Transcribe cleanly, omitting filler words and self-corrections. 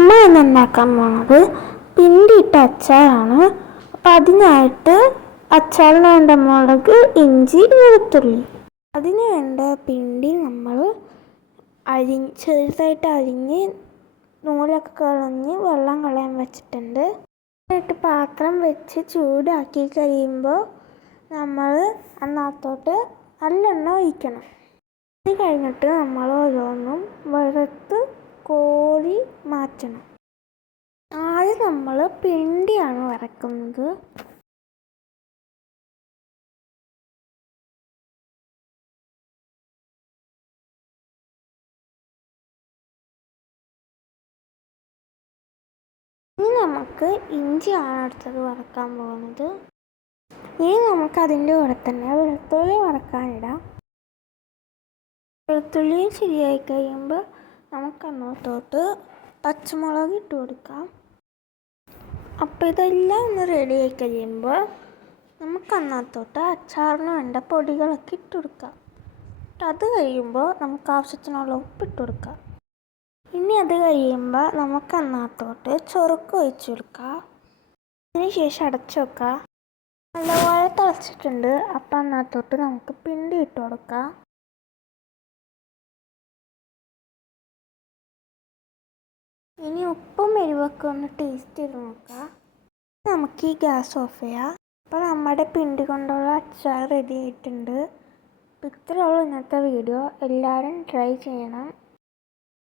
അമ്മ ഉണ്ടാക്കാൻ പോകുന്നത് പിണ്ടിയിട്ട അച്ചാറാണ്. അപ്പം അതിനായിട്ട് അച്ചാറിന് വേണ്ട മുളക്, ഇഞ്ചി, വെളുത്തുള്ളി. അതിന് വേണ്ട പിണ്ടി നമ്മൾ ചെറുതായിട്ട് അരിഞ്ഞ് നൂലൊക്കെ കളഞ്ഞ് വെള്ളം കളയാൻ വെച്ചിട്ടുണ്ട്. എന്നിട്ട് പാത്രം വെച്ച് ചൂടാക്കി കഴിയുമ്പോൾ നമ്മൾ അതിനകത്തോട്ട് നല്ലെണ്ണ ഒഴിക്കണം. അത് കഴിഞ്ഞിട്ട് നമ്മൾ ഓരോന്നും വറുത്ത് കോരി മാറ്റണം. ആദ്യം നമ്മൾ പിണ്ടിയാണ് വറക്കുന്നത്. ഇനി നമുക്ക് ഇഞ്ചിയാണ് അടുത്തത് വറക്കാൻ പോകുന്നത്. ഇനി നമുക്ക് അതിൻ്റെ കൂടെ തന്നെ വെളുത്തുള്ളി വറക്കാനിടാം. വെളുത്തുള്ളി ശരിയായി കഴിയുമ്പോൾ നമുക്ക് അതിനകത്തോട്ട് പച്ചമുളക് ഇട്ട് കൊടുക്കാം. അപ്പോൾ ഇതെല്ലാം ഒന്ന് റെഡി ആയി കഴിയുമ്പോൾ നമുക്ക് അതിനകത്തോട്ട് അച്ചാറിന് വേണ്ട പൊടികളൊക്കെ ഇട്ട് കൊടുക്കാം. അത് കഴിയുമ്പോൾ നമുക്ക് ആവശ്യത്തിനുള്ള ഉപ്പിട്ട് കൊടുക്കാം. ഇനി അത് കഴിയുമ്പോൾ നമുക്ക് അതിനകത്തോട്ട് ചൊറുക്ക് ഒഴിച്ച് കൊടുക്കാം. അതിനുശേഷം അടച്ചു വെക്കാം. നല്ലപോലെ തിളച്ചിട്ടുണ്ട്. അപ്പം അതിനകത്തോട്ട് നമുക്ക് പിണ്ടി ഇട്ട് കൊടുക്കാം. ഇനി ഉപ്പും എരിവൊക്കെ ഒന്ന് ടേസ്റ്റ് ചെയ്ത് നോക്കാം. നമുക്ക് ഈ ഗ്യാസ് ഓഫ് ചെയ്യാം. അപ്പോൾ നമ്മുടെ പിണ്ടി കൊണ്ടുള്ള അച്ചാർ റെഡി ആയിട്ടുണ്ട്. ഇത്രയേ ഉള്ളൂ ഇന്നത്തെ വീഡിയോ. എല്ലാവരും ട്രൈ ചെയ്യണം.